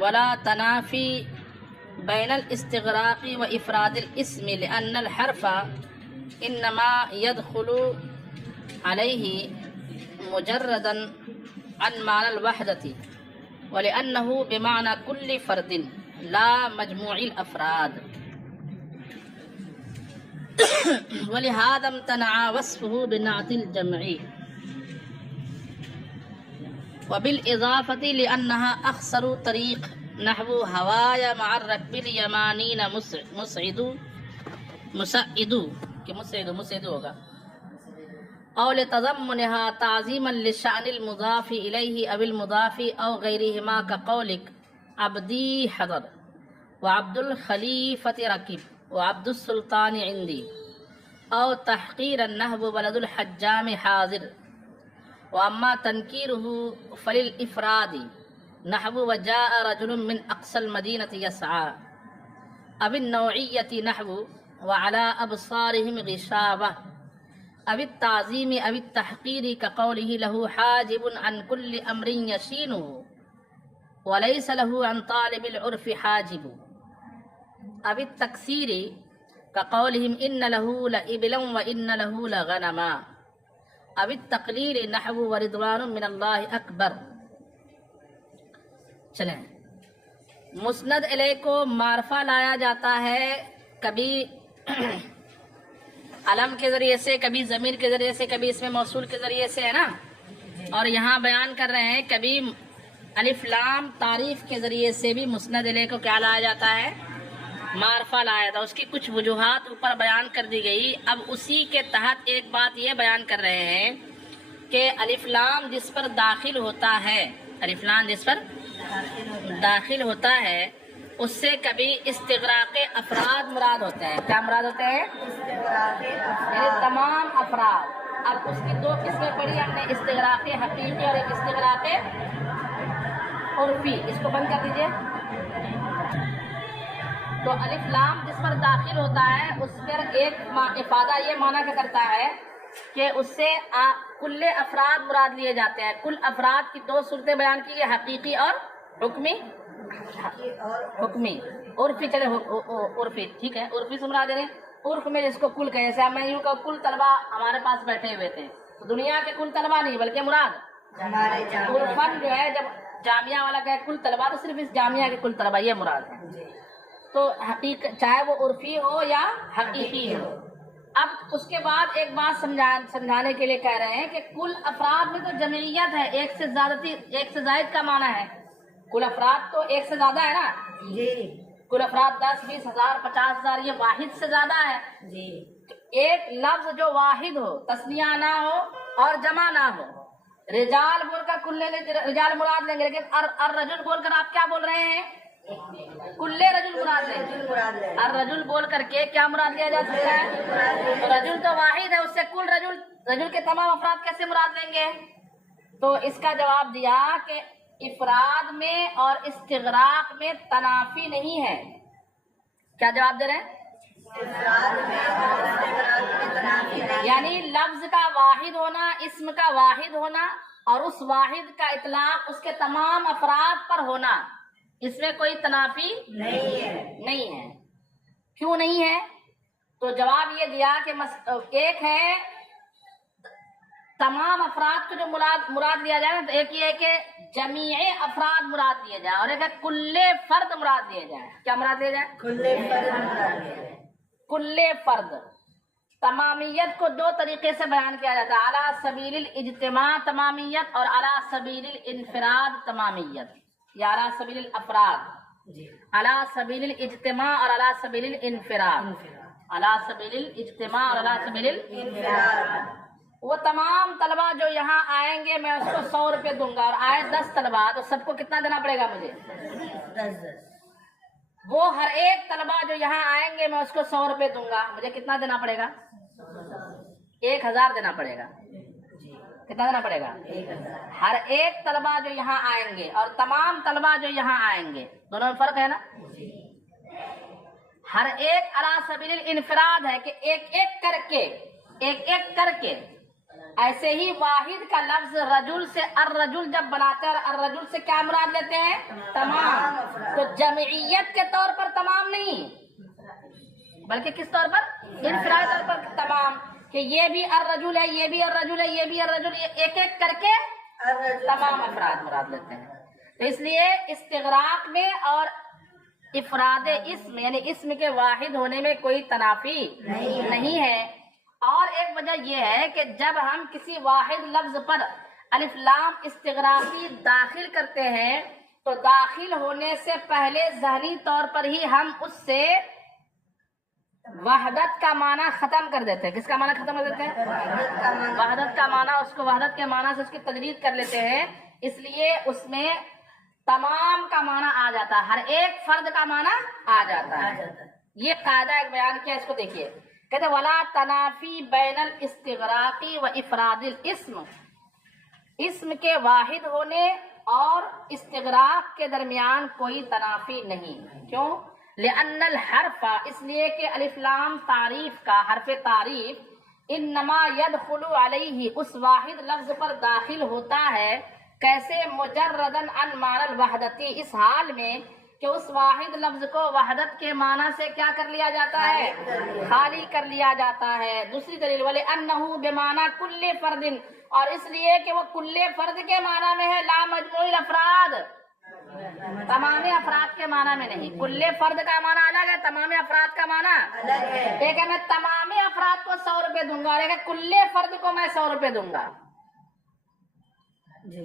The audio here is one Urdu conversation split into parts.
ولا تنافي بين الاستغراق وإفراد الاسم لأن الحرف إنما يدخل عليه مجردا عن معنى الوحدة ولأنه بمعنى كل فرد لا مجموع الأفراد ولهذا امتنع وصفه بنعت الجمع وبالإضافة لأنها أخسر طريق نحو هوايا مع الركب اليمانين مسعد ہوگا أو لتضمنها تعظيما للشأن المضاف إليه أو المضاف أو غيرهما كقولك عبدي حضر وعبد الخليفة ركب وعبد السلطان عندي أو تحقير النحو ولد الحجام حاضر وأما تنكيره فللإفراد نحو وجاء رجل من أقصى المدينة يسعى أو النوعية نحو وعلى أبصارهم غشاوة أو التعظيم أو التحقير كقوله له حاجب عن كل أمر يشينه وليس له عن طالب العرف حاجب أو التكسير كقولهم إن له لإبلا وإن له لغنما أو التقليل نحو ورضوان من اللہ اکبر. چلیں مسند الیہ کو معرفہ لایا جاتا ہے کبھی علم کے ذریعے سے، کبھی ضمیر کے ذریعے سے، کبھی اسم موصول کے ذریعے سے، ہے نا. اور یہاں بیان کر رہے ہیں کبھی الف لام تعریف کے ذریعے سے بھی مسند الیہ کو کیا لایا جاتا ہے؟ معرفہ لایا تھا. اس کی کچھ وجوہات اوپر بیان کر دی گئی. اب اسی کے تحت ایک بات یہ بیان کر رہے ہیں کہ الف لام جس پر داخل ہوتا ہے، الف لام جس پر داخل ہوتا ہے اس سے کبھی استغراق افراد مراد ہوتے ہیں. کیا مراد ہوتے ہیں؟ یعنی تمام افراد. اب اس کی دو قسمیں پڑھی ہم نے، استغراق حقیقی اور ایک استغراق عرفی. اس کو بند کر دیجئے. تو الف لام جس پر داخل ہوتا ہے اس پر ایک افادہ یہ معنی کیا کرتا ہے کہ اس سے کل افراد مراد لیے جاتے ہیں. کل افراد کی دو صورتیں بیان کی گئی، حقیقی اور حکمی. عرفی چلے عرفی ٹھیک ہے، عرفی سے مراد دے رہے ہیں. عرف میں جس کو کل کہے، جیسے میں یوں کہ کل طلبہ ہمارے پاس بیٹھے ہوئے تھے، تو دنیا کے کل طلبہ نہیں بلکہ مراد عرفن جو ہے، جب جامعہ والا کہے کل طلبہ تو صرف اس جامعہ کے کل طلبہ یہ مراد ہے. تو چاہے وہ عرفی ہو یا حقیقی ہو. اب اس کے بعد ایک بات سمجھانے کے لیے کہہ رہے ہیں کہ کل افراد میں تو جمعیت ہے، ایک سے زائد کا معنی ہے. کل افراد تو ایک سے زیادہ ہے نا جی. کل افراد 10 20 ہزار 50 ہزار یہ واحد سے زیادہ ہے جی. تو ایک لفظ جو واحد ہو، تثنیہ نہ ہو اور جمع نہ ہو. رجال بول کر کل رجال مراد لیں گے، لیکن الرجل بول کر آپ کیا بول رہے ہیں؟ کل رجل مراد لیں گے. الرجل بول کر کے کیا مراد لیا جا سکتا ہے؟ تو رجل تو واحد ہے، اس سے کل رجل کے تمام افراد کیسے مراد لیں گے؟ تو اس کا جواب دیا کہ افراد میں اور استغراق میں تنافی نہیں ہے. کیا جواب دے رہے ہیں؟ یعنی لفظ کا واحد ہونا، اسم کا واحد ہونا اور اس واحد کا اطلاق اس کے تمام افراد پر ہونا، اس میں کوئی تنافی نہیں ہے. کیوں نہیں ہے؟ تو جواب یہ دیا کہ ایک ہے تمام افراد کو جو مراد لیا جائے، تو ایک یہ ہے کہ جمیع افراد مراد لیے جائے، اور ایک ہے کل فرد مراد لیے جائے. کیا مراد لیا جائے؟ کل فرد. تمامیت کو دو طریقے سے بیان کیا جاتا ہے، علی سبیل الاجتماع تمامیت اور علی سبیل الانفراد تمامیت، یا علی سبیل الافراد، علی سبیل الاجتماع اور علی سبیل الانفراد. علی سبیل الاجتماع اور علی سبیل الانفراد. وہ تمام طلبہ جو یہاں آئیں گے میں اس کو 100 روپے دوں گا، اور آئے 10 طلبہ تو سب کو کتنا دینا پڑے گا مجھے؟ 10. وہ ہر ایک طلبہ جو یہاں آئیں گے میں اس کو 100 روپے دوں گا، مجھے کتنا دینا پڑے گا؟ 1000 دینا پڑے گا. کتنا دینا پڑے گا؟ ہر ایک طلبہ جو یہاں آئیں گے اور تمام طلبہ جو یہاں آئیں گے، دونوں میں فرق ہے نا. ہر ایک علی سبیل الانفراد ہے کہ ایک ایک کر کے ایسے ہی واحد کا لفظ رجل سے الرجل جب بناتے ہیں اور الرجل سے کیا مراد لیتے ہیں؟ تمام. تو جمعیت کے طور پر تمام نہیں بلکہ کس طور پر؟ انفرادی طور پر تمام، کہ یہ بھی الرجل ہے، یہ بھی الرجل ہے، یہ بھی الرجل، ایک ایک کر کے تمام افراد مراد لیتے ہیں. تو اس لیے استغراق میں اور افراد اسم یعنی اسم کے واحد ہونے میں کوئی تنافی نہیں ہے. اور ایک وجہ یہ ہے کہ جب ہم کسی واحد لفظ پر الف لام استغراقی داخل کرتے ہیں تو داخل ہونے سے پہلے ذہنی طور پر ہی ہم اس سے وحدت کا معنی ختم کر دیتے ہیں. کس کا معنی ختم کر دیتے ہیں؟ وحدت کا معنی. اس کو وحدت کے معنی سے اس کی تجدید کر لیتے ہیں. اس لیے اس میں تمام کا معنی آ جاتا ہے، ہر ایک فرد کا معنی آ جاتا ہے. یہ قاعدہ ایک بیان کیا، اس کو دیکھیے. کہتے ولا تنافی بین الاستغراقی و افراد الاسم، اسم کے واحد ہونے اور استغراق کے درمیان کوئی تنافی نہیں. کیوں؟ لأن الحرف، اس لیے کہ الف لام تعریف کا حرف تعریف انما يدخل علیہ اس واحد لفظ پر داخل ہوتا ہے. کیسے؟ مجردن عن معنی الوحدتی، اس حال میں کہ اس واحد لفظ کو وحدت کے معنی سے کیا کر لیا جاتا ہے؟ خالی کر لیا جاتا ہے. دوسری دلیل وَلِأَنَّهُ بِمَعنَى كُلِّ فَرْدٍ، اور اس لیے کہ وہ کل فرد کے معنی میں ہے، لا مجموع الافراد، تمام افراد کے معنی میں نہیں. کل فرد کا معنی الگ ہے، تمام افراد کا معنی الگ ہے. ایک ہے میں تمام افراد کو 100 روپے دوں گا اور ایک ہے کل فرد کو میں 100 روپے دوں گا.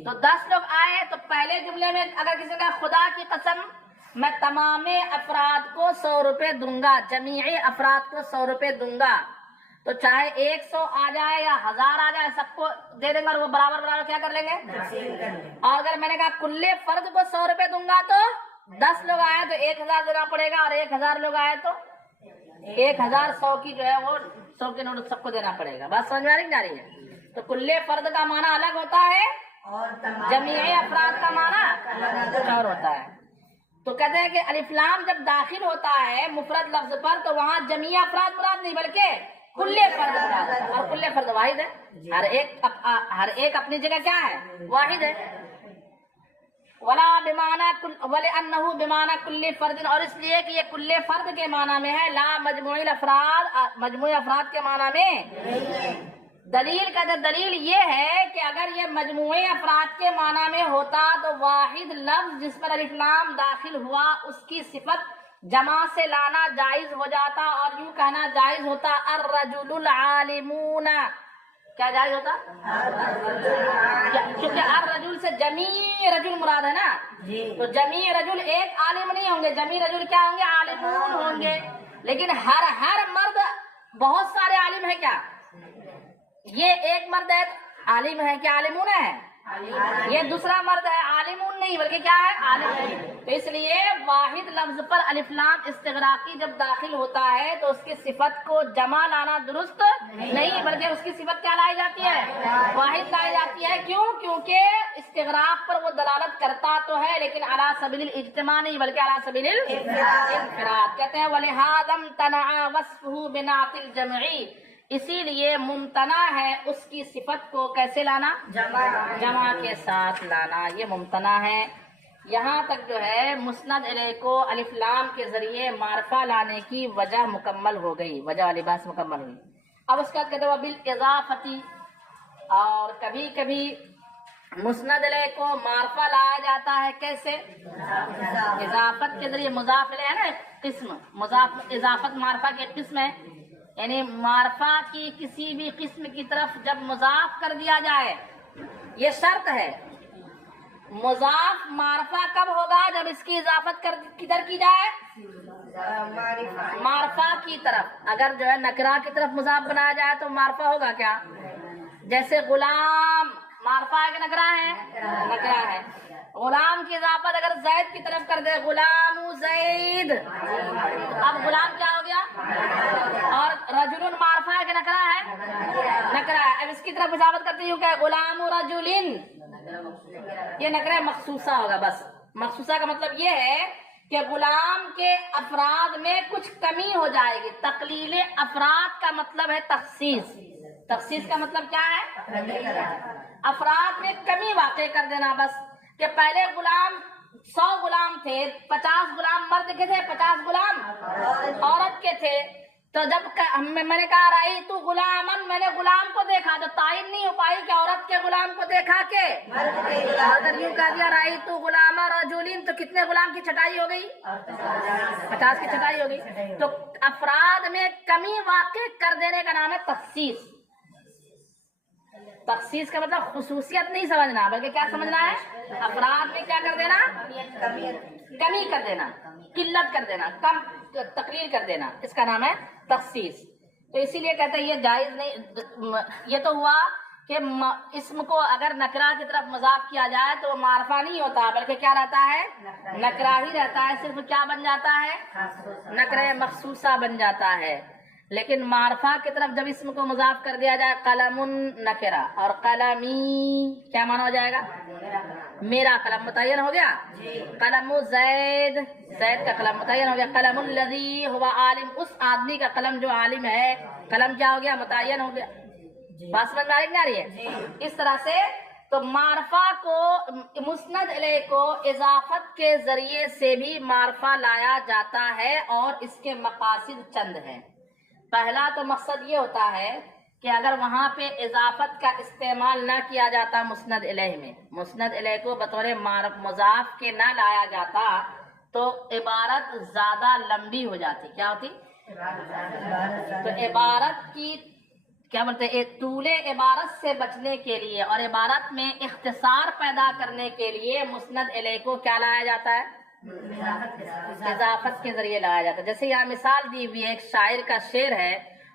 تو 10 لوگ آئے تو پہلے جملے میں اگر کسی کا خدا کی قسم میں تمام افراد کو 100 روپے دوں گا، جمیع افراد کو 100 روپے دوں گا، تو چاہے 100 آ جائے یا 1000 آ جائے سب کو دے دیں گے اور وہ برابر برابر کیا کر لیں گے؟ اور اگر میں نے کہا کل فرد کو 100 روپے دوں گا تو 10 لوگ آئے تو 1000 دینا پڑے گا اور 1000 لوگ آئے تو 1000 100 کی جو ہے وہ 100 کے نوٹ سب کو دینا پڑے گا. بات سمجھ میں آ رہی ہے؟ تو کل فرد کا معنی الگ ہوتا ہے اور جمیع افراد کا معنی کچھ اور ہوتا ہے. تو کہتے ہیں کہ الف لام جب داخل ہوتا ہے مفرد لفظ پر تو وہاں جمیع افراد مراد نہیں بلکہ کل فرد مراد ہے، اور کل فرد واحد ہے. ہر ایک اپنی جگہ کیا ہے؟ واحد ہے. ولا وَلِأَنَّهُ بِمَعنَى كُلِّ فَرْدٍ، اور اس لیے کہ یہ کل فرد کے معنی میں ہے، لا مجموع الافراد، مجموع افراد کے معنی میں. دلیل کا دلیل یہ ہے کہ اگر یہ مجموعے افراد کے معنی میں ہوتا تو واحد لفظ جس پر الف لام داخل ہوا اس کی صفت جمع سے لانا جائز ہو جاتا اور یوں کہنا جائز ہوتا الرجل العالمون. کیا جائز ہوتا؟ کیونکہ الرجل سے جمیع رجل مراد ہے نا، تو جمیع رجل ایک عالم نہیں ہوں گے، جمیع رجل کیا ہوں گے؟ عالمون ہوں گے. لیکن ہر مرد بہت سارے عالم ہے کیا؟ یہ ایک مرد ہے عالم ہے کیا؟ عالمون ہے. یہ دوسرا مرد ہے عالمون نہیں بلکہ کیا ہے؟ عالم ہے. تو اس لیے واحد لفظ پر الف لام استغراقی جب داخل ہوتا ہے تو اس کی صفت کو جمع لانا درست نہیں بلکہ اس کی صفت کیا لائی جاتی ہے؟ واحد لائی جاتی ہے. کیوں؟ کیونکہ استغراق پر وہ دلالت کرتا تو ہے لیکن علی سبیل الاجتماع نہیں بلکہ علی سبیل الانفراد. کہتے ہیں وَلِهَذَا امْتَنَعَ وَصْفُهُ بِنَعْتِ الْجَمْعِ، اسی لیے ممتنع ہے اس کی صفت کو کیسے لانا؟ جمع کے ساتھ لانا، یہ ممتنع ہے. یہاں تک جو ہے مسند الیہ کو الف لام کے ذریعے معرفہ لانے کی وجہ مکمل ہو گئی، وجہ والی بات مکمل ہوئی. اب اس کا کہتے ہیں بالاضافتی، اور کبھی کبھی مسند الیہ کو معرفہ لایا جاتا ہے کیسے؟ اضافت کے ذریعے. مضاف الیہ ہے نا قسم، مضاف اضافت معرفہ کی قسم ہے، یعنی معرفہ کی کسی بھی قسم کی طرف جب مضاف کر دیا جائے، یہ شرط ہے. مضاف معرفہ کب ہوگا؟ جب اس کی اضافت کدھر کی جائے؟ معرفہ کی طرف. اگر جو ہے نکرہ کی طرف مضاف بنایا جائے تو معرفہ ہوگا کیا؟ جیسے غلام معرفہ ہے کہ نکرہ ہے؟ نکرہ ہے. غلام کی اضافت اگر زید کی طرف کر دے، غلام زید، اب غلام کیا ہو گیا؟ اور رجل معرفہ ہے کہ نکرہ ہے؟ نکرہ ہے. اب اس کی طرف اضافت کرتے ہوں کہ غلام رجل، یہ نکرہ مخصوصہ ہوگا. بس مخصوصہ کا مطلب یہ ہے کہ غلام کے افراد میں کچھ کمی ہو جائے گی. تقلیل افراد کا مطلب ہے تخصیص. تخصیص کا مطلب کیا ہے؟ افراد میں کمی واقع کر دینا بس، کہ پہلے غلام 100 غلام تھے، 50 غلام مرد کے تھے، 50 غلام عورت کے تھے، تو جب میں نے کہا رائی تو غلامن، میں نے غلام کو دیکھا، تو تعین نہیں ہو پائی کہ عورت کے غلام کو دیکھا کہ اگر یوں کہہ دیا رائی تو غلام رجولین، تو کتنے غلام کی چھٹائی ہو گئی؟ 50 کی چھٹائی ہو گئی۔ تو افراد میں کمی واقع کر دینے کا نام ہے تخصیص۔ تخصیص کا مطلب خصوصیت نہیں سمجھنا، بلکہ کیا سمجھنا ہے؟ افراد میں کیا کر دینا؟ کمی کر دینا، قلت کر دینا، کم تقریر کر دینا، اس کا نام ہے تخصیص۔ تو اسی لیے کہتے ہیں یہ جائز نہیں۔ یہ تو ہوا کہ اسم کو اگر نکرہ کی طرف مضاف کیا جائے تو وہ معرفہ نہیں ہوتا، بلکہ کیا رہتا ہے؟ نکرہ ہی رہتا ہے، صرف کیا بن جاتا ہے؟ نکرہ مخصوصہ بن جاتا ہے۔ لیکن معرفہ کی طرف جب اسم کو مضاف کر دیا جائے، قلم نکرہ اور قلمی کیا معنی ہو جائے گا؟ میرا قلم متعین ہو گیا، قلم زید، زید کا قلم متعین ہو گیا، قلم الذی ہوا عالم، اس آدمی کا قلم جو عالم ہے، قلم کیا ہو گیا؟ متعین ہو گیا۔ بات سمجھ میں آ رہی ہے؟ اس طرح سے تو معرفہ کو، مسند الیہ کو اضافت کے ذریعے سے بھی معرفہ لایا جاتا ہے، اور اس کے مقاصد چند ہیں۔ پہلا تو مقصد یہ ہوتا ہے کہ اگر وہاں پہ اضافت کا استعمال نہ کیا جاتا مسند الیہ میں، مسند الیہ کو بطور مضاف کے نہ لایا جاتا تو عبارت زیادہ لمبی ہو جاتی۔ کیا ہوتی؟ تو عبارت کی کیا بولتے ہیں، طول عبارت سے بچنے کے لیے اور عبارت میں اختصار پیدا کرنے کے لیے مسند الیہ کو کیا لایا جاتا ہے؟ اضافت کے ذریعے لایا جاتا ہے۔ جیسے یہاں مثال دی ہوئی ہے، ایک شاعر کا شعر ہے،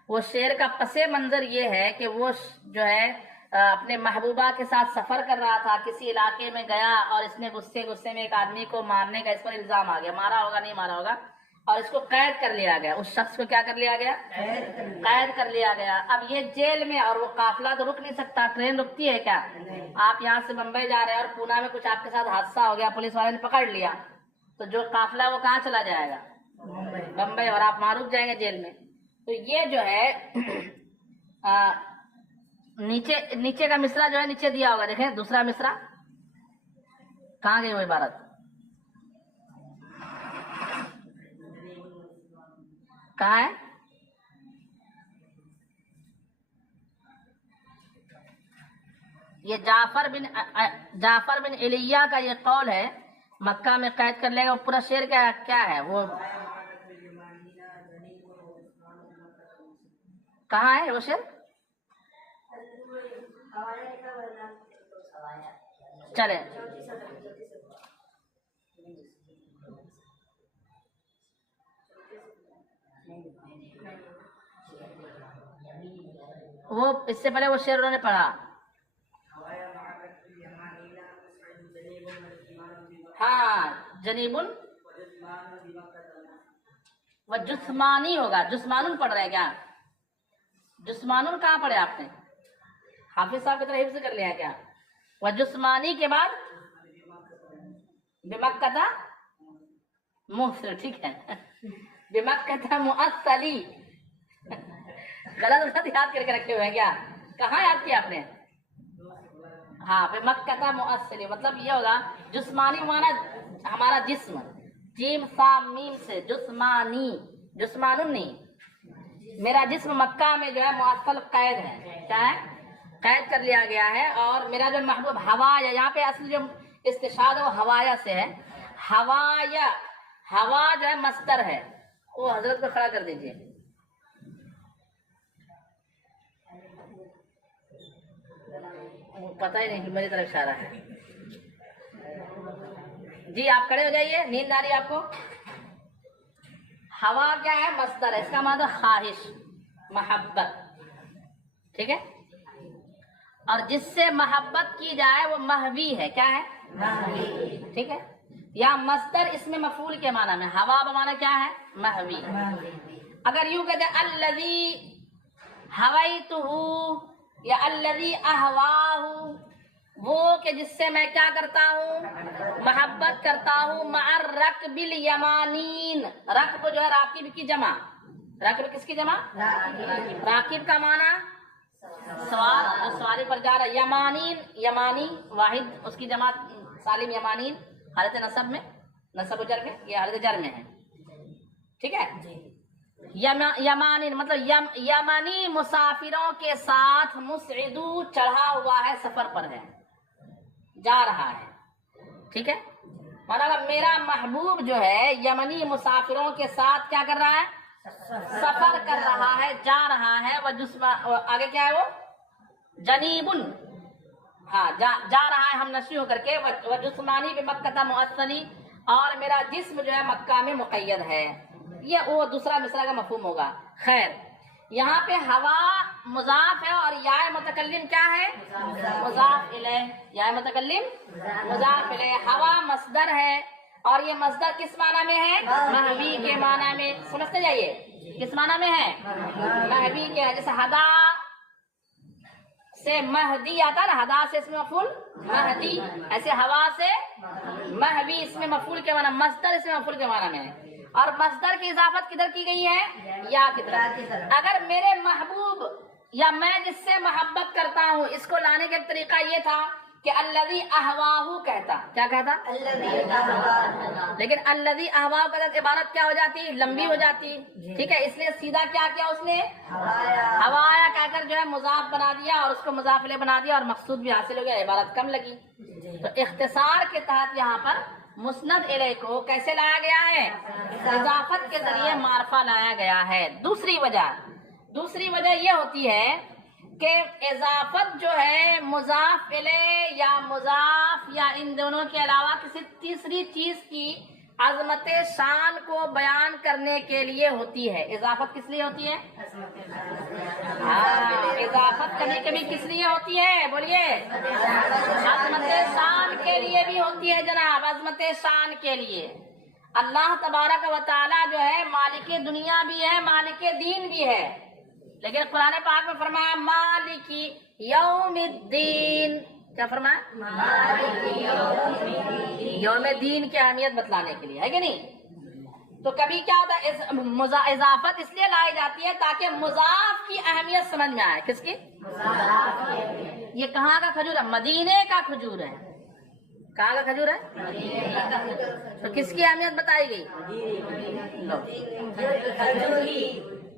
وہ شعر کا پس منظر یہ ہے کہ وہ جو ہے اپنے محبوبہ کے ساتھ سفر کر رہا تھا، کسی علاقے میں گیا اور اس نے غصے میں ایک آدمی کو مارنے کا اس پر الزام آ گیا، مارا ہوگا نہیں مارا ہوگا، اور اس کو قید کر لیا گیا، اس شخص کو کیا کر لیا گیا؟ قید کر لیا گیا۔ اب یہ جیل میں، اور وہ قافلہ تو رک نہیں سکتا، ٹرین رکتی ہے کیا؟ آپ یہاں سے بمبئی جا رہے ہیں اور پونا میں کچھ آپ کے ساتھ حادثہ ہو گیا، پولیس والے نے پکڑ لیا، تو جو قافلہ وہ کہاں چلا جائے گا؟ بمبئی، اور آپ وہاں رک جائیں گے جیل میں۔ تو یہ جو ہے نیچے کا مصرع جو ہے نیچے دیا ہوگا، دیکھیں دوسرا مصرع کہاں گئی وہ عبارت؟ کہاں ہے؟ یہ جعفر بن علیہ کا یہ قول ہے، مکہ میں قید کر لے گا، وہ پورا شعر کیا ہے وہ؟ کہاں ہے وہ شعر؟ چلے وہ اس سے پہلے وہ شعر انہوں نے پڑھا، ہاں جنیبن وہ جسمانی ہوگا، جسمانن پڑھ رہے ہیں کیا؟ جسمانن کہاں پڑھے آپ نے؟ حافظ صاحب کی طرح حفظ کر لیا کیا؟ وہ جسمانی کے بعد بمکہ محسر، ٹھیک ہے، بمکہ مؤصلی، غلط یاد کر کے رکھے ہوئے ہیں کیا؟ کہاں یاد کیا آپ نے؟ ہاں بمکہ مؤصلی، مطلب یہ ہوگا جسمانی مانا ہمارا جسم، جیم سام میم سے جسمانی، جسمانن نہیں، میرا جسم مکہ میں جو ہے مؤصل قید ہے، کیا ہے؟ قید کر لیا گیا ہے، اور میرا جو محبوب ہوایا، یہاں پہ اصل جو استشہاد وہ ہوایا سے ہے، ہوایا، ہوا جو ہے مصدر ہے، وہ حضرت کو کھڑا کر دیجئے، پتہ ہی نہیں کہ میری طرف اشارہ ہے جی، آپ کھڑے ہو جائیے، نیند آ رہی ہے آپ کو؟ ہوا کیا ہے؟ مصدر ہے، اس کا معنی خواہش، محبت، ٹھیک ہے، اور جس سے محبت کی جائے وہ محوی ہے، کیا ہے؟ محوی، ٹھیک ہے، یا مصدر اس میں مفعول کے معنی میں، ہوا بمعنی کیا ہے؟ محوی۔ اگر یوں کہتے ہیں الذی ہویتہ یا الذی اہواہ، وہ کہ جس سے میں کیا کرتا ہوں؟ محبت کرتا ہوں، مع الرکب الیمانین، رکب جو ہے راکب کی جمع، راکب کس کی جمع؟ راکب کا معنی سوار جو سواری پر جا رہا ہے، یمانین یمانی واحد اس کی جماعت سالم یمانین حالت نصب میں، نصب و جر میں، یہ حالت جر میں ہے، ٹھیک ہے. یمانین مطلب یمنی مسافروں کے ساتھ مسعدو چڑھا ہوا ہے، سفر پر ہے، جا رہا ہے، ٹھیک ہے. مطلب میرا محبوب جو ہے یمنی مسافروں کے ساتھ کیا کر رہا ہے؟ سفر کر رہا ہے، جا رہا ہے. وہ جسم آگے کیا ہے؟ وہ جنیبن، ہاں جا رہا ہے ہم نشی ہو کر کے. وہ جسمانی بے مکہ مؤثنی، اور میرا جسم جو ہے مکہ میں مقید ہے. یہ وہ دوسرا مصرع کا مفہوم ہوگا. خیر، یہاں پہ ہوا مضاف ہے اور یا متکلم کیا ہے؟ مضاف الیہ. یا متکلم مضاف الیہ. ہوا مصدر ہے اور یہ مصدر کس معنی میں ہے؟ مہوی کے معنی میں. سمجھتے جائیے کس معنی میں ہے؟ مہوی کے. جیسے ہدا سے مہدی آتا نا، ہدا سے اس میں مفعول مہدی، ایسے ہوا سے مہوی اس میں مفعول کے معنی، مصدر اس میں مفعول کے معنی میں ہے. اور مصدر کی اضافت کدھر کی گئی ہے؟ یا کی طرف. اگر میرے محبوب یا میں جس سے محبت کرتا ہوں، اس کو لانے کا ایک طریقہ یہ تھا کہ الذی احواہ کہتا. کیا کہتا؟ لیکن الذی احواہ کا عبارت کیا ہو جاتی؟ لمبی ہو جاتی، ٹھیک ہے. اس لیے سیدھا کیا کیا اس نے؟ ہوایا کہہ کر جو ہے مضاف بنا دیا اور اس کو مضاف الیہ بنا دیا اور مقصود بھی حاصل ہو گیا، عبارت کم لگی. تو اختصار کے تحت یہاں پر مسند الیہ کو کیسے لایا گیا ہے؟ اضافت کے ذریعے معرفہ لایا گیا ہے. دوسری وجہ یہ ہوتی ہے کہ اضافت جو ہے مضاف الیہ یا مضاف یا ان دونوں کے علاوہ کسی تیسری چیز کی عظمت شان کو بیان کرنے کے لیے ہوتی ہے. اضافت کس لیے ہوتی ہے؟ اضافت کبھی کبھی کس لیے ہوتی ہے؟ بولیے. عظمت شان کے لیے بھی ہوتی ہے جناب، عظمت شان کے لیے. اللہ تبارک و تعالی جو ہے مالک دنیا بھی ہے، مالک دین بھی ہے. لیکن قرآن پاک میں فرمایا مالک یوم الدین. کیا فرمایا؟ یوم دین کی اہمیت بتلانے کے لیے، ہے کہ نہیں؟ تو کبھی کیا ہوتا ہے اضافت اس لیے لائی جاتی ہے تاکہ مضاف کی اہمیت سمجھ میں آئے. کس کی؟ یہ کہاں کا کھجور ہے؟ مدینے کا کھجور ہے. کہاں کا کھجور ہے؟ تو کس کی اہمیت بتائی گئی؟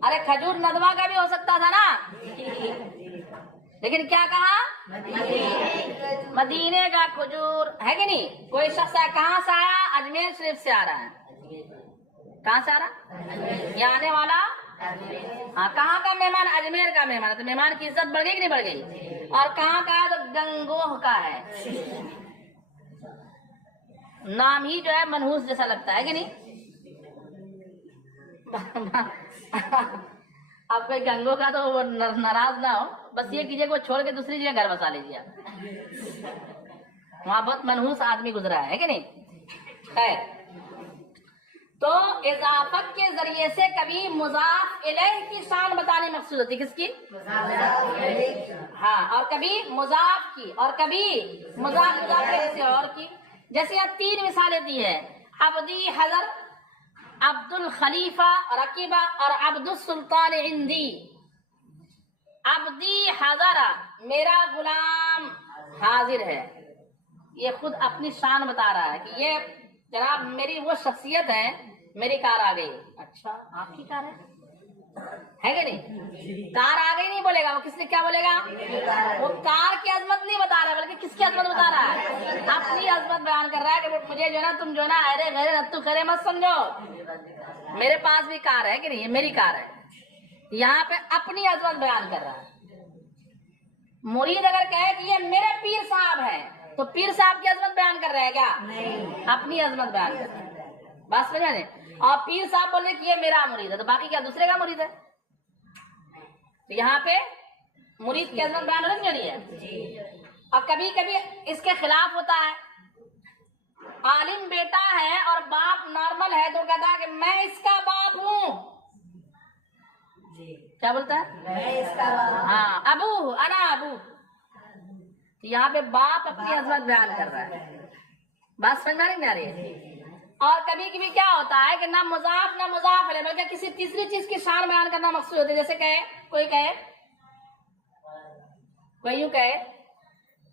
ارے کھجور ندوہ کا بھی ہو سکتا تھا نا، لیکن کیا کہا؟ مدینے کا کھجور ہے کہ نہیں. کوئی شخص ہے، کہاں سے آیا؟ اجمیر شریف سے آ رہا ہے. کہاں سے آ رہا؟ یہ آنے والا ہاں کہاں کا مہمان؟ اجمیر کا مہمان ہے. تو مہمان کی عزت بڑھ گئی کہ نہیں بڑھ گئی؟ اور کہاں کا ہے؟ تو گنگوہ کا ہے. نام ہی جو ہے منحوس جیسا لگتا ہے کہ نہیں. اب کوئی گنگو کا تو وہ ناراض نہ ہو، بس یہ کیجیے کہ وہ چھوڑ کے دوسری جگہ گھر بسا لیجیے. وہاں بہت منحوس آدمی گزرا ہے کہ نہیں. خیر، تو اضافت کے ذریعے سے کبھی مضاف الیہ کی شان بتانے مقصود ہوتی. کس کی؟ ہاں. اور کبھی مضاف کی، اور کبھی مضاف کسی اور کی. جیسے یہاں 3 مثالیں دی ہے: عبدی حضر، عبد الخلیفہ رکیبہ اور عبد السلطان عندی. عبدی حضر، میرا غلام حاضر ہے. یہ خود اپنی شان بتا رہا ہے کہ یہ جناب میری وہ شخصیت ہے، میری کار آ گئی. اچھا آپ کی کار ہے کہ نہیں؟ کار آ گئی نہیں بولے گا، وہ کس نے کیا بولے گا؟ وہ کار کی عظمت نہیں بتا رہا ہے بلکہ کس کی عظمت بتا رہا ہے؟ اپنی عظمت بیان کر رہا ہے کہ مجھے جو ہے نا تم جو ہے نا ارے غیر رتو خیرے مت سمجھو، میرے پاس بھی کار ہے کہ نہیں، یہ میری کار ہے. یہاں پہ اپنی عظمت بیان کر رہا ہے. مرید اگر کہے کہ یہ میرے پیر صاحب ہے تو پیر صاحب کی عظمت بیان کر رہے ہیں کیا؟ اپنی عظمت بیان کر رہے ہیں. بات سمجھا نہیں؟ اور پیر صاحب بولے کہ یہ میرا مرید ہے تو باقی کیا دوسرے کا مرید ہے؟ تو یہاں پہ مرید کی عظمت بیان ہو رہی ہے. اور کبھی کبھی اس کے خلاف ہوتا ہے. عالم بیٹا ہے اور باپ نارمل ہے تو کہتا ہے کہ میں اس کا باپ ہوں. کیا بولتا ہے؟ ہاں ابو انا ابو. یہاں پہ باپ اپنی عظمت بیان کر رہا ہے. بات سمجھ میں نہیں آ رہی ہے؟ اور کبھی کبھی کیا ہوتا ہے کہ نہ مضاف نہ مضاف ہے بلکہ کسی تیسری چیز کی شان بیان کرنا مقصود ہوتی ہے. جیسے کوئی کہے کوئی یوں کہے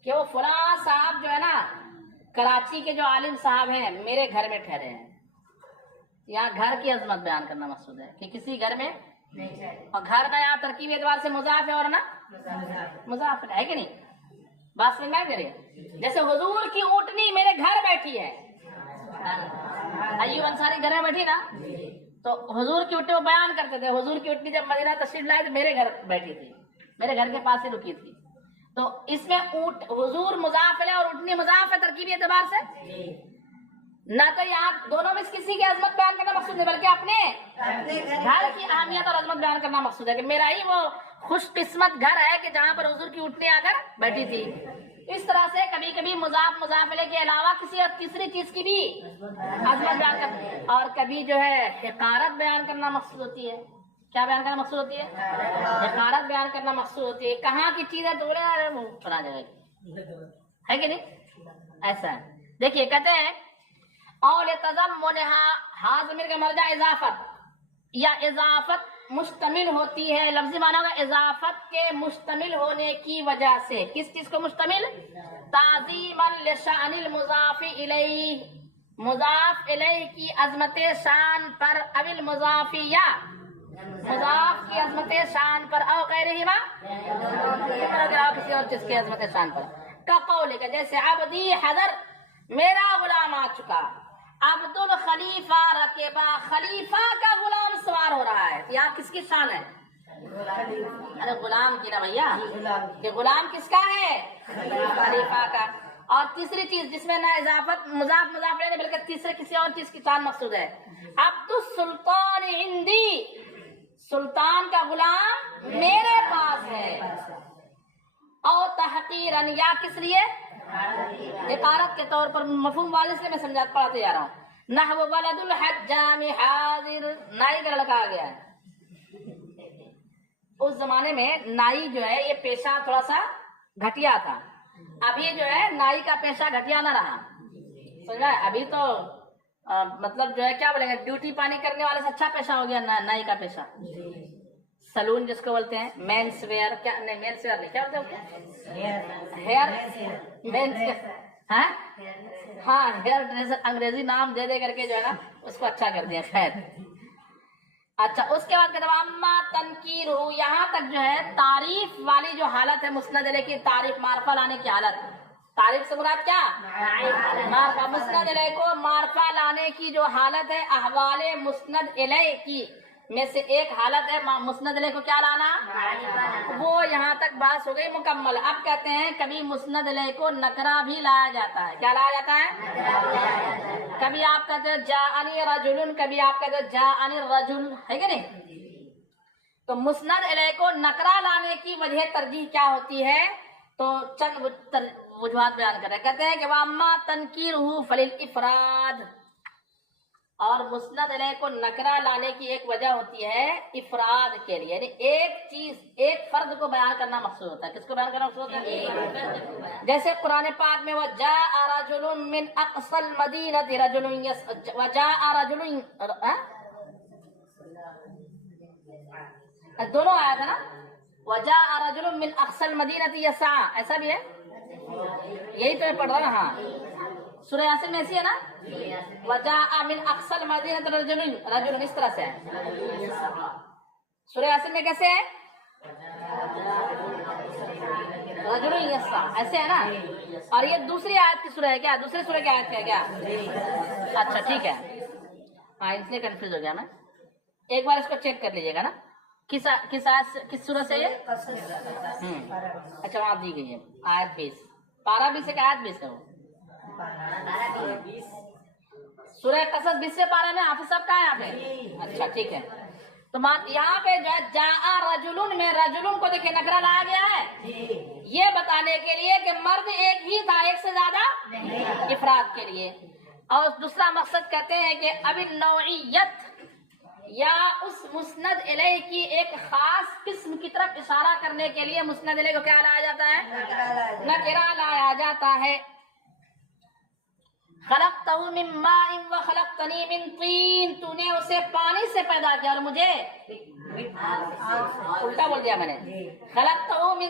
کہ وہ فلاں صاحب جو ہے نا کراچی کے جو عالم صاحب ہیں میرے گھر میں ٹھہرے ہیں، یہاں گھر کی عظمت بیان کرنا مقصود ہے کہ کسی گھر میں، اور گھر کا یہاں ترکیب اعتبار سے مضاف ہے اور نا مضاف ہے کہ نہیں؟ بات سمجھ میں کرے، جیسے حضور کی اونٹنی میرے گھر بیٹھی ہے، ایوب انصاری گھر میں بیٹھی نا، تو حضور کی اونٹنی وہ بیان کرتے تھے، حضور کی اونٹنی جب مدینہ تشریف لائے تو میرے گھر بیٹھی تھی، میرے گھر کے پاس ہی رکی تھی. تو اس میں اونٹ حضور مضاف ہے اور اونٹنی مضاف ہے ترکیبی اعتبار سے، نہ تو یہاں دونوں میں کسی کی عظمت بیان کرنا مقصود ہے بلکہ اپنے گھر کی اہمیت اور عظمت بیان کرنا مقصود ہے کہ میرا ہی وہ خوش قسمت گھر ہے کہ جہاں پر حضور کی اونٹنی آ کر بیٹھی تھی. اس طرح سے کبھی کبھی مضاف مضافلے کے علاوہ کسی اور تیسری چیز کی بھی عظمت بیان کرنا، اور کبھی جو ہے حقارت بیان کرنا مقصود ہوتی ہے. کیا بیان کرنا مقصود ہوتی ہے؟ حقارت بیان کرنا مقصود ہوتی ہے. کہاں کی چیز ہے تو بنا جائے گی، ہے کہ نہیں؟ ایسا ہے. دیکھیے کہتے ہیں اور ہا ضمیر کا مرجع اضافت یا اضافت مشتمل ہوتی ہے، لفظی معنی ہوگا اضافت کے مشتمل ہونے کی وجہ سے. کس چیز کو مشتمل؟ تعظیما لشأن المضاف الیہ، مضاف الیہ کی عظمت شان پر، او المضاف یا مضاف کی عظمت شان پر، او غیرہما کسی اور چیز کی عظمت شان پر. کا قول کا جیسے عبدی حضر، میرا غلام آ چکا، عبد الخلیفہ رکبا، خلیفہ کا غلام سوار ہو رہا ہے. یہاں کس کی شان ہے؟ ارے غلام کی نا بھیا، کہ غلام کس کا ہے؟ خلیفہ کا. اور تیسری چیز جس میں نہ اضافت مضاف مضاف نہیں بلکہ تیسرے کسی اور چیز کی شان مقصود ہے، عبد السلطان عندی، سلطان کا غلام میرے پاس ہے. اور تحقیرن یا کس لیے؟ حقارت کے طور پر، مفہوم والے سے میں سمجھا پڑھاتے جا رہا ہوں. نحو ولد الحجام حاضر، نائی کا لڑکا آ گیا ہے. اس زمانے میں نائی جو ہے یہ پیشہ تھوڑا سا گھٹیا تھا، ابھی جو ہے نائی کا پیشہ گھٹیا نہ رہا، سمجھا؟ ابھی تو مطلب جو ہے کیا بولیں گے، ڈیوٹی پانی کرنے والے سے اچھا پیشہ ہو گیا نائی کا پیشہ. سلون جس کو بولتے ہیں، مینس ویئر، کیا نہیں مینس ویئر نہیں، کیا بولتے ہیں؟ ہیئر مینس، ہاں ہیئر ڈریسر، انگریزی نام دے دے کر کے جو ہے نا اس کو اچھا کر دیا. خیر اچھا، اس کے بعد کہتے ہیں اما تنکیر ہو، یہاں تک جو ہے تعریف والی جو حالت ہے مسند علیہ کی، تعریف معرفہ لانے کی حالت. تعریف سے مراد کیا؟ معرفہ. مسند علیہ کو معرفہ لانے کی جو حالت ہے، احوال مسند علیہ کی میں سے ایک حالت ہے مسند علیہ کو کیا لانا؟ وہ یہاں تک بات ہو گئی مکمل. اب کہتے ہیں کبھی مسند علیہ کو نکرہ بھی لایا جاتا ہے. کیا لایا جاتا ہے؟ کبھی آپ کہتے ہیں جاءنی رجل، کبھی آپ کہتے ہیں جاءنی الرجل، ہے کہ نہیں؟ تو مسند علیہ کو نکرہ لانے کی وجہ ترجیح کیا ہوتی ہے؟ تو چند وجوہات بیان کر رہے ہیں. کہتے ہیں کہ واما تنکیرہ فللافراد، اور مسند علیہ کو نکرہ لانے کی ایک وجہ ہوتی ہے افراد کے لیے، یعنی ایک چیز، ایک فرد کو بیان کرنا مقصود ہوتا ہے. کس کو بیان کرنا مقصود ہوتا ہے؟ جیسے قرآن پاک میں وَجَاءَ رَجُلٌ مِّنْ أَقْصَى الْمَدِينَةِ رَجُلٌ وَجَاءَ رَجُلٌ، دونوں آیا تھا نا، وَجَاءَ رَجُلٌ مِّنْ أَقْصَى الْمَدِينَةِ يَسْعَىٰ، ایسا بھی ہے، یہی تو میں پڑھ رہا ہوں. ہاں سورہ یاسین میں ایسی ہے نا، وَجَاءَ مِنْ أَقْصَى الْمَدِينَةِ رَجُلٌ، اس طرح سے ہے. سورہ یاسین میں کیسے ہے؟ رجل یسعیٰ، ایسے ہے نا. اور یہ دوسری آیت کی سورہ ہے کیا؟ دوسری سورہ کی آیت ہے کیا؟ اچھا ٹھیک ہے، ہاں اس لیے کنفیوز ہو گیا میں. ایک بار اس کو چیک کر لیجیے گا نا، کس سورہ سے یہ؟ اچھا وہاں دی گئی ہے آیت 20، پارہ 20 ہے کہ آیت 20 ہے؟ وہ سورہ قصص 20 سے پارہ میں حافظ صاحب کا ہے یہاں پہ؟ اچھا ٹھیک ہے. تو یہاں پہ جو ہے جاء رجلن میں رجلن کو دیکھیں نکرہ لایا گیا ہے، یہ بتانے کے لیے کہ مرد ایک ہی تھا، ایک سے زیادہ افراد کے لیے. اور دوسرا مقصد کہتے ہیں کہ اب النوعیت یا اس مسند علیہ کی ایک خاص قسم کی طرف اشارہ کرنے کے لیے مسند علیہ کو کیا لایا جاتا ہے؟ نکرہ لایا جاتا ہے. خلقتہ من ماء وخلقتنی من طین، تو نے اسے پانی سے پیدا کیا اور مجھے الٹا بول دیا میں نے. خلقتہ من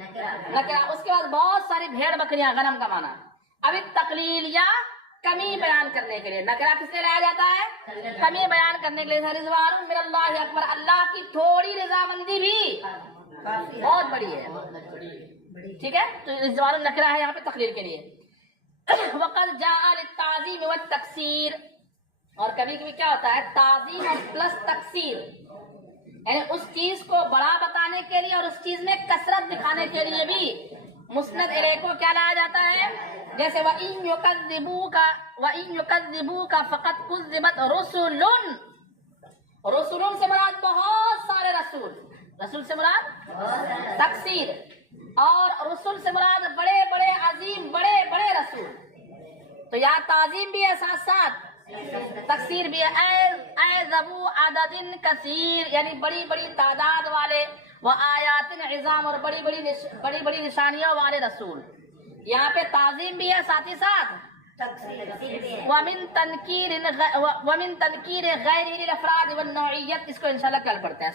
نکرہ. اس کے بعد بہت ساری بھیڑ بکریاں، غنم کا معنی. ابھی تقلیل یا کمی بیان کرنے کے لیے نکرہ کس لیے لایا جاتا ہے؟ کمی بیان کرنے کے لیے. رضوان من اللہ اکبر، اللہ کی تھوڑی رضامندی بھی بہت بڑی ہے. ٹھیک ہے، تو رضوان النکرہ ہے یہاں پہ تقریر کے لیے. وقد جاء للتعظیم والتکثیر، اور کبھی کبھی کیا ہوتا ہے تعظیم اور پلس تکثیر، یعنی اس چیز کو بڑا بتانے کے لیے اور اس چیز میں کثرت دکھانے کے لیے بھی مسند الیہ کو کیا لایا جاتا ہے؟ جیسے وَإِن يُكَذِّبُوكَ فَقَدْ كُذِّبَتْ رُسُلٌ. رسول سے مراد بہت سارے رسول، رسول سے مراد تکثیر، اور رسول سے مراد بڑے بڑے عظیم بڑے بڑے رسول. تو یہاں تعظیم بھی ہے، ساتھ ساتھ تکثیر بھی ہے. اے ذو عدد کثیر، یعنی بڑی بڑی تعداد والے، وہ آیات عظام، اور بڑی بڑی نشانیوں والے رسول. یہاں پہ تعظیم بھی ہے، ساتھ ہی ساتھ ومن تنکیر غیر الافراد والنوعیت. اس کو انشاءاللہ کل پڑھتے ہیں.